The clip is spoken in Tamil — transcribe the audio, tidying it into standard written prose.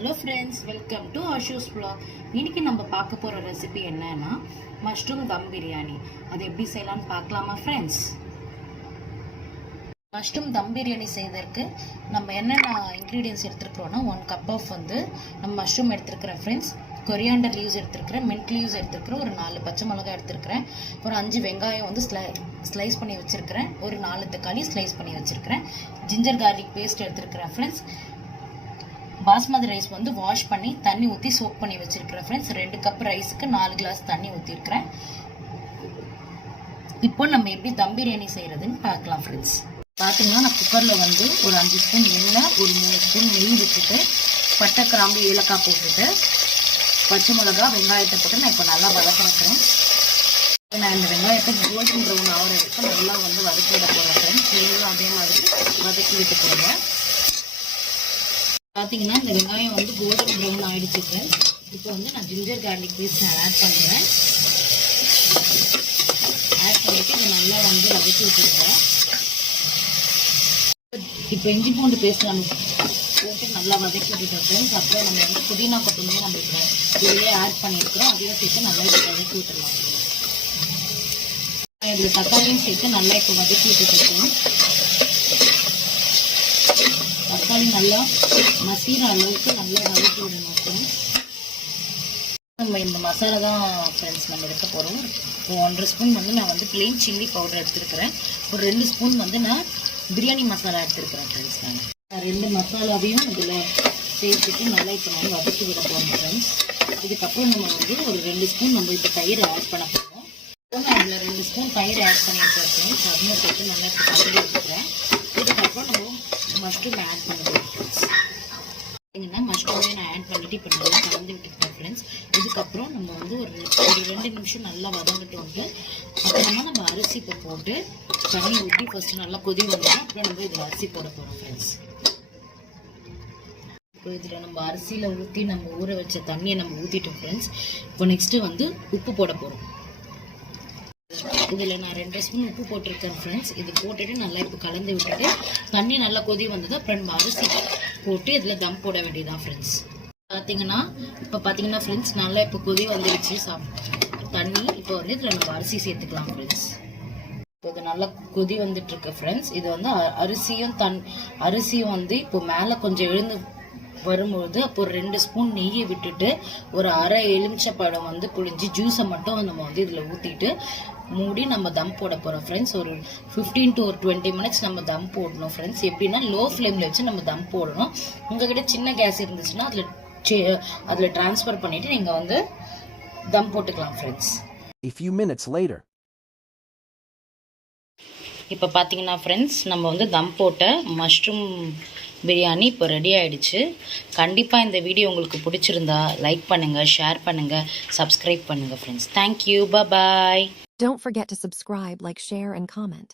Hello friends, welcome to Ashu's vlog. இன்னைக்கு நம்ம பார்க்க போகிற ரெசிபி என்னன்னா மஷ்ரூம் தம் பிரியாணி. அது எப்படி செய்யலாம்னு பார்க்கலாமா ஃப்ரெண்ட்ஸ்? மஷ்ரூம் தம் பிரியாணி செய்வதற்கு நம்ம என்னென்ன இன்க்ரீடியன்ஸ் எடுத்துருக்குறோன்னா 1 கப் ஆஃப் நம்ம மஷ்ரூம் எடுத்துருக்கிறேன் ஃப்ரெண்ட்ஸ். கொரியாண்டர் லீவ்ஸ் எடுத்துருக்கிறேன், மின்ட் லீவ்ஸ் எடுத்துருக்கிறேன், ஒரு 4 பச்சை மிளகாய் எடுத்துருக்கிறேன், ஒரு 5 வெங்காயம் ஸ்லைஸ் பண்ணி வச்சுருக்கிறேன், ஒரு 4 தக்காளி ஸ்லைஸ் பண்ணி வச்சுருக்கிறேன், ஜிஞ்சர் கார்லிக் பேஸ்ட் எடுத்துருக்கிறேன் ஃப்ரெண்ட்ஸ். பாஸ்மதி ரைஸ் வாஷ் பண்ணி தண்ணி ஊற்றி சோக் பண்ணி வச்சிருக்கிறேன் ஃப்ரெண்ட்ஸ். 2 கப் ரைஸுக்கு 4 கிளாஸ் தண்ணி ஊற்றிருக்கிறேன். இப்போ நம்ம எப்படி தம் பிரியாணி செய்கிறதுன்னு பார்க்கலாம் ஃப்ரெண்ட்ஸ். பார்த்தீங்கன்னா நான் குக்கரில் ஒரு 5 ஸ்பூன் எண்ணெய், ஒரு 3 ஸ்பூன் நெய் விட்டுட்டு, பட்டை கிராம்பு ஏலக்காய் போட்டுட்டு, பச்சை மிளகா வெங்காயத்தை போட்டு நான் இப்போ நல்லா வதக்கிறேன். நான் இந்த வெங்காயத்தை கோல்டன் ப்ரௌன் ஆகிற வரைக்கும் நல்லா வதக்கி விட போகிறேன் ஃப்ரெண்ட்ஸ். நீங்களும் அதே மாதிரி வதக்கி விட்டு போங்க. பார்த்தீங்கன்னா இந்த வெங்காயம் கோல்டன் ப்ரௌன் ஆகிடுச்சு ஃப்ரெண்ட்ஸ். இப்போ நான் ஜிஞ்சர் கார்லிக் பேஸ்ட் ஆட் பண்ணுறேன். ஆட் பண்ணிவிட்டு இதை நல்லா வதக்கி விட்டுருங்க. இப்போ இஞ்சி பூண்டு பேஸ்ட் நம்ம போட்டு நல்லா வதக்கி விட்டுட்டோம் ஃப்ரெண்ட்ஸ். அப்புறம் நம்ம புதினா கொத்தமல்லி நம்ம இதுலேயே ஆட் பண்ணியிருக்கிறோம். அதையும் சேர்த்து நல்லா இப்போ வதக்கி விட்டுருலாம். இதில் தக்காளியும் சேர்த்து நல்லா இப்போ வதக்கி விட்டுருக்கோம். தக்காளி நல்லா மசிகிற அளவுக்கு நல்லா வதக்கி விடணும் ஃப்ரெண்ட்ஸ். நம்ம இந்த மசாலா தான் ஃப்ரெண்ட்ஸ் நம்ம எடுக்க போகிறோம். இப்போ 1.5 ஸ்பூன் நான் பிளெயின் சில்லி பவுடர் எடுத்துருக்கிறேன். ஒரு 2 ஸ்பூன் நான் பிரியாணி மசாலா எடுத்துருக்கிறேன் ஃப்ரெண்ட்ஸ். நான் 2 மசாலாவையும் இதில் சேர்த்துட்டு நல்லா இப்போ வதக்கி விட போகிறோம் ஃப்ரெண்ட்ஸ். இதுக்கப்புறம் நம்ம ஒரு 2 ஸ்பூன் இப்போ தயிர் ஆட் பண்ண போகிறோம். நான் இதில் 2 ஸ்பூன் தயிர் ஆட் பண்ணியிருக்கேன் ஃப்ரெண்ட்ஸ். அதையும் சேர்த்து நல்லா இப்போ கலந்து எடுத்துக்கிறேன். இதுக்கப்புறம் நம்ம மஷ்ரூம் ஆட் பண்ணிடுவோம் ஃப்ரெண்ட்ஸ். பார்த்தீங்கன்னா மஷ்ரூமையும் நான் ஆட் பண்ணிவிட்டு இப்போ நல்லா கலந்து விட்டுக்கிட்டேன் ஃப்ரெண்ட்ஸ். இதுக்கப்புறம் நம்ம ஒரு 2 நிமிஷம் நல்லா வதங்கிட்டு அப்புறமா நம்ம அரிசி இப்போ போட்டு தண்ணி ஊற்றி ஃபஸ்ட்டு நல்லா கொதி வந்தோம். அப்புறம் நம்ம இதில் அரிசி போட போகிறோம் ஃப்ரெண்ட்ஸ். இப்போ இதில் நம்ம அரிசியில் ஊற்றி நம்ம ஊற வச்ச தண்ணியை நம்ம ஊற்றிட்டோம் ஃப்ரெண்ட்ஸ். இப்போ நெக்ஸ்ட்டு உப்பு போட போகிறோம். இதில் நான் 2 ஸ்பூன் உப்பு போட்டிருக்கேன் ஃப்ரெண்ட்ஸ். இது போட்டுட்டு நல்லா இப்போ கலந்து விட்டுட்டு தண்ணி நல்லா கொதி வந்தது. அப்புறம் நம்ம அரிசி போட்டு இதில் தம் போட வேண்டியதான் ஃப்ரெண்ட்ஸ். பார்த்தீங்கன்னா ஃப்ரெண்ட்ஸ் நல்லா இப்போ கொதி வந்துடுச்சு தண்ணி. இப்போ இதில் நம்ம அரிசி சேர்த்துக்கலாம் ஃப்ரெண்ட்ஸ். இப்போ இது நல்லா கொதி வந்துட்டு இருக்கு ஃப்ரெண்ட்ஸ். இது அரிசியும் இப்போ மேலே கொஞ்சம் எழுந்து வரும்பொழுது அப்போ ஒரு 2 ஸ்பூன் நெய்யை விட்டுட்டு ஒரு அரை எலுமிச்சப்பழம் புழிஞ்சு ஜூஸை மட்டும் நம்ம இதில் ஊற்றிட்டு மூடி நம்ம தம் போட போகிறோம் ஃப்ரெண்ட்ஸ். ஒரு 15 to 20 மினிட்ஸ் நம்ம தம் போடணும் ஃப்ரெண்ட்ஸ். எப்படின்னா லோ ஃப்ளேமில் வச்சு நம்ம தம் போடணும். உங்ககிட்ட சின்ன கேஸ் இருந்துச்சுன்னா அதில் ட்ரான்ஸ்ஃபர் பண்ணிவிட்டு நீங்கள் தம் போட்டுக்கலாம் friends. A few minutes later. இப்போ பார்த்தீங்கன்னா ஃப்ரெண்ட்ஸ் நம்ம தம் போட்ட மஷ்ரூம் பிரியாணி இப்போ ரெடி ஆகிடுச்சு. கண்டிப்பாக இந்த வீடியோ உங்களுக்கு பிடிச்சிருந்தா லைக் பண்ணுங்கள், ஷேர் பண்ணுங்கள், சப்ஸ்கிரைப் பண்ணுங்கள் friends. Thank you, bye. Don't forget to subscribe, like, share and comment.